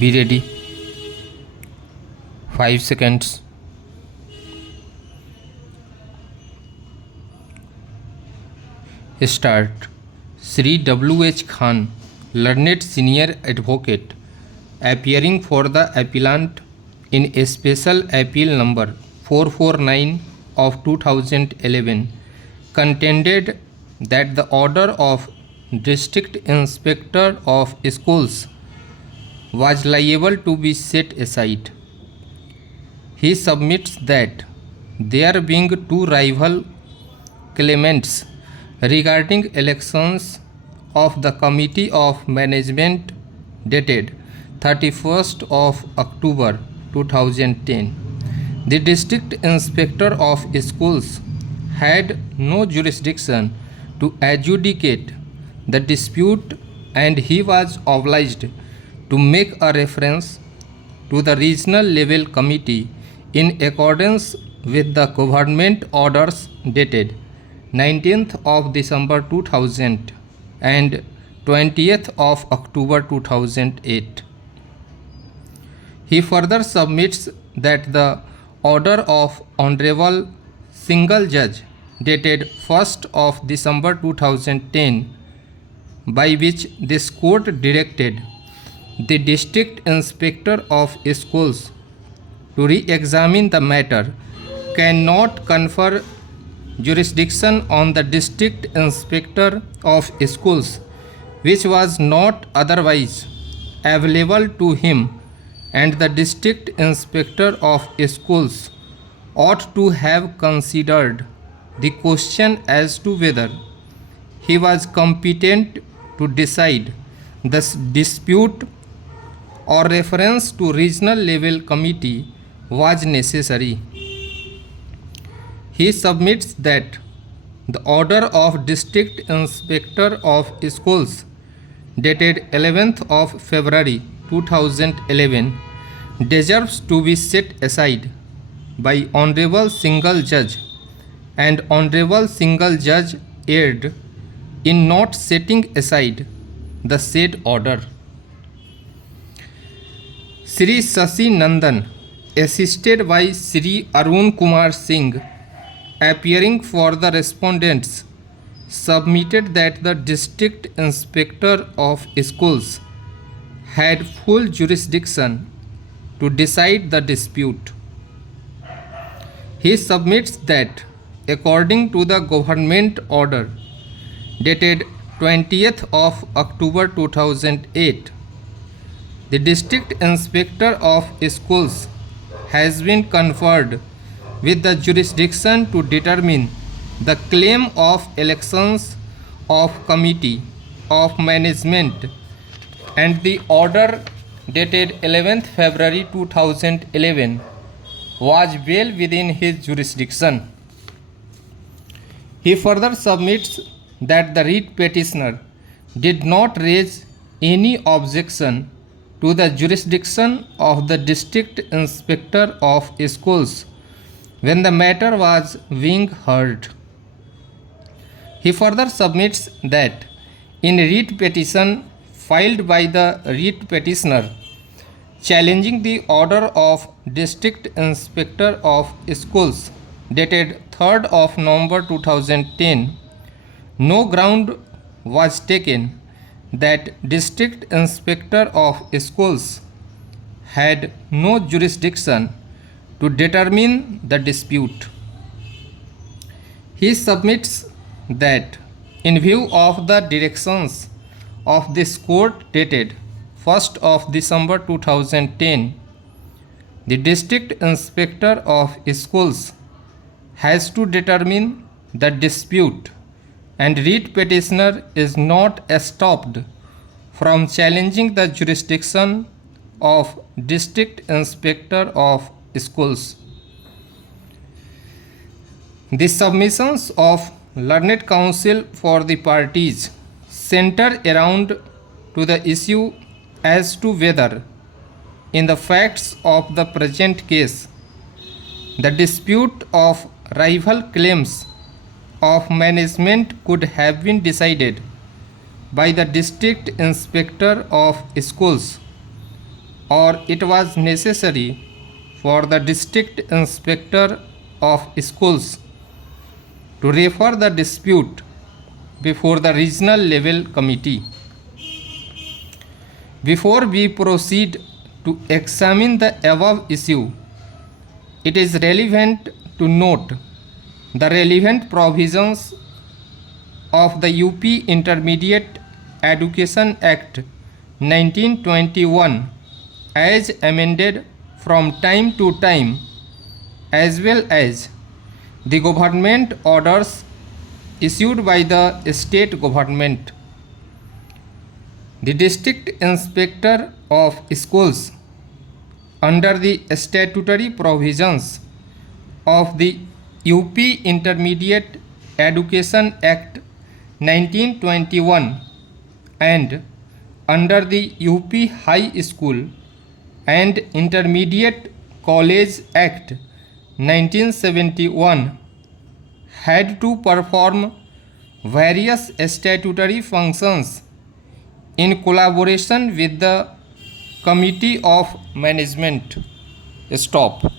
Be ready. 5 seconds. Start. Sri W.H. Khan, learned senior advocate, appearing for the appellant in a special appeal number 449 of 2011, contended that the order of District Inspector of Schools was liable to be set aside. He submits that there being two rival claimants regarding elections of the Committee of Management dated 31st of October 2010, the District Inspector of Schools had no jurisdiction to adjudicate the dispute, and he was obliged to make a reference to the regional level committee in accordance with the government orders dated 19th of December 2000 and 20th of October 2008. He further submits that the order of Honorable Single Judge dated 1st of December 2010, by which this court directed the District Inspector of Schools to re-examine the matter, cannot confer jurisdiction on the District Inspector of Schools, which was not otherwise available to him, and the District Inspector of Schools ought to have considered the question as to whether he was competent to decide this dispute or reference to regional level committee was necessary. He submits that the order of District Inspector of Schools dated 11th of February 2011 deserves to be set aside by Honorable Single Judge, and Honorable Single Judge erred in not setting aside the said order. Sri Shashi Nandan, assisted by Sri Arun Kumar Singh, appearing for the respondents, submitted that the District Inspector of Schools had full jurisdiction to decide the dispute. He submits that according to the government order dated 20th of October 2008, the District Inspector of Schools has been conferred with the jurisdiction to determine the claim of elections of Committee of Management, and the order dated 11th February 2011 was well within his jurisdiction. He further submits that the writ petitioner did not raise any objection to the jurisdiction of the District Inspector of Schools when the matter was being heard. He further submits that in writ petition filed by the writ petitioner challenging the order of District Inspector of Schools dated 3rd of November 2010, no ground was taken that District Inspector of Schools had no jurisdiction to determine the dispute. He submits that in view of the directions of this court dated 1st of December 2010, the District Inspector of Schools has to determine the dispute, and writ petitioner is not stopped from challenging the jurisdiction of District Inspector of Schools. The submissions of learned counsel for the parties center around to the issue as to whether, in the facts of the present case, the dispute of rival claims of management could have been decided by the District Inspector of Schools or it was necessary for the district inspector of schools to refer the dispute before the regional level committee. Before we proceed to examine the above issue, it is relevant to note the relevant provisions of the UP Intermediate Education Act 1921 as amended from time to time, as well as the government orders issued by the state government. The district inspector of schools, under the statutory provisions of the UP Intermediate Education Act 1921 and under the UP High School and Intermediate College Act 1971, had to perform various statutory functions in collaboration with the Committee of Management. Stop.